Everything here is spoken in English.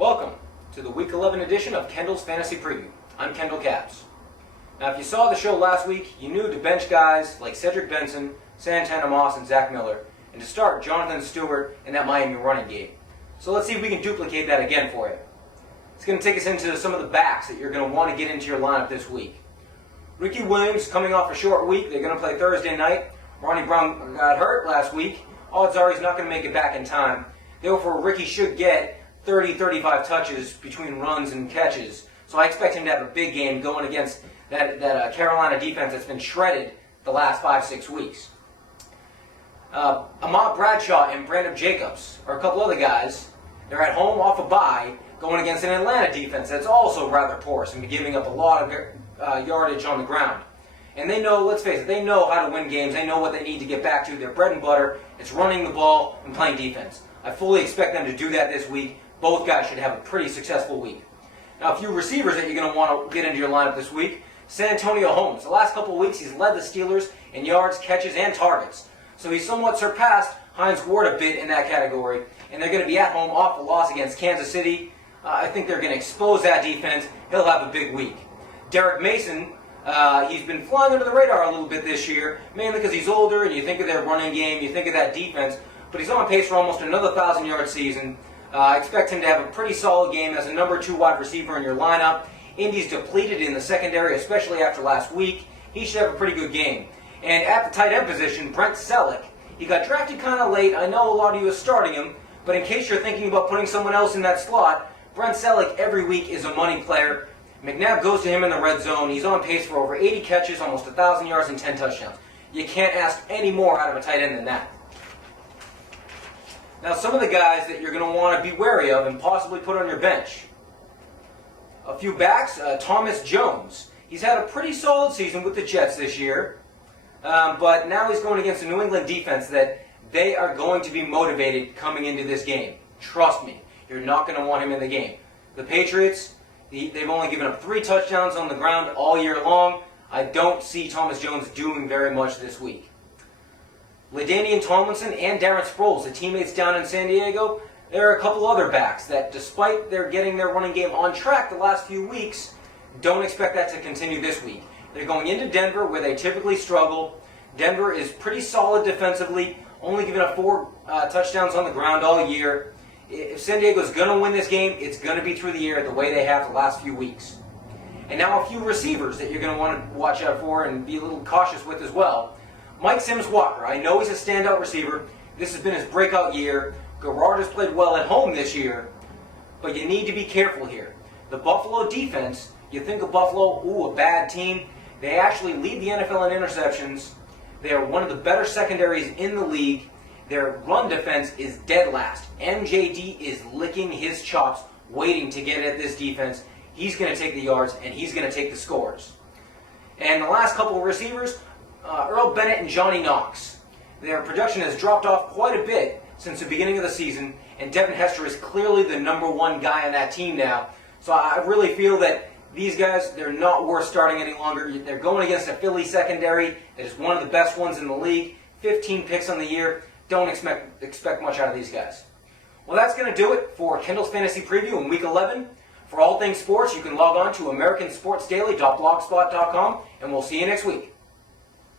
Welcome to the Week 11 edition of Kendall's Fantasy Preview. I'm Kendall Caps. Now, if you saw the show last week, you knew to bench guys like Cedric Benson, Santana Moss, and Zach Miller, and to start Jonathan Stewart in that Miami running game. So let's see if we can duplicate that again for you. It's going to take us into some of the backs that you're going to want to get into your lineup this week. Ricky Williams coming off a short week. They're going to play Thursday night. Ronnie Brown got hurt last week. Odds are he's not going to make it back in time. Therefore, Ricky should get 30-35 touches between runs and catches. So I expect him to have a big game going against that Carolina defense that's been shredded the last 5-6 weeks. Ahmad Bradshaw and Brandon Jacobs are a couple other guys. They're at home off a bye going against an Atlanta defense that's also rather porous and giving up a lot of yardage on the ground. And they know, let's face it, they know how to win games. They know what they need to get back to. Their bread and butter, it's running the ball and playing defense. I fully expect them to do that this week. Both guys should have a pretty successful week. Now, a few receivers that you're going to want to get into your lineup this week. San Antonio Holmes. The last couple of weeks, he's led the Steelers in yards, catches, and targets. So he's somewhat surpassed Hines Ward a bit in that category. And they're going to be at home off the loss against Kansas City. I think they're going to expose that defense. He'll have a big week. Derek Mason, he's been flying under the radar a little bit this year, mainly because he's older, and you think of their running game, you think of that defense. But he's on pace for almost another 1,000-yard season. I expect him to have a pretty solid game as a number 2 wide receiver in your lineup. Indy's depleted in the secondary, especially after last week. He should have a pretty good game. And at the tight end position, Brent Selleck. He got drafted kind of late. I know a lot of you are starting him, but in case you're thinking about putting someone else in that slot, Brent Selleck every week is a money player. McNabb goes to him in the red zone. He's on pace for over 80 catches, almost 1,000 yards, and 10 touchdowns. You can't ask any more out of a tight end than that. Now, some of the guys that you're going to want to be wary of and possibly put on your bench. A few backs, Thomas Jones. He's had a pretty solid season with the Jets this year, but now he's going against a New England defense that they are going to be motivated coming into this game. Trust me, you're not going to want him in the game. The Patriots, they've only given up 3 touchdowns on the ground all year long. I don't see Thomas Jones doing very much this week. LaDainian Tomlinson and Darren Sproles, the teammates down in San Diego, there are a couple other backs that, despite their getting their running game on track the last few weeks, don't expect that to continue this week. They're going into Denver, where they typically struggle. Denver is pretty solid defensively, only giving up 4 touchdowns on the ground all year. If San Diego's going to win this game, it's going to be through the air the way they have the last few weeks. And now a few receivers that you're going to want to watch out for and be a little cautious with as well. Mike Sims-Walker, I know he's a standout receiver. This has been his breakout year. Garrard has played well at home this year, but you need to be careful here. The Buffalo defense, you think of Buffalo, a bad team. They actually lead the NFL in interceptions. They are one of the better secondaries in the league. Their run defense is dead last. MJD is licking his chops, waiting to get at this defense. He's going to take the yards, and he's going to take the scores. And the last couple of receivers, Earl Bennett and Johnny Knox. Their production has dropped off quite a bit since the beginning of the season, and Devin Hester is clearly the number 1 guy on that team now. So I really feel that these guys, they're not worth starting any longer. They're going against a Philly secondary that is one of the best ones in the league. 15 picks on the year. Don't expect much out of these guys. Well, that's going to do it for Kendall's Fantasy Preview in Week 11. For all things sports, you can log on to AmericanSportsDaily.blogspot.com, and we'll see you next week.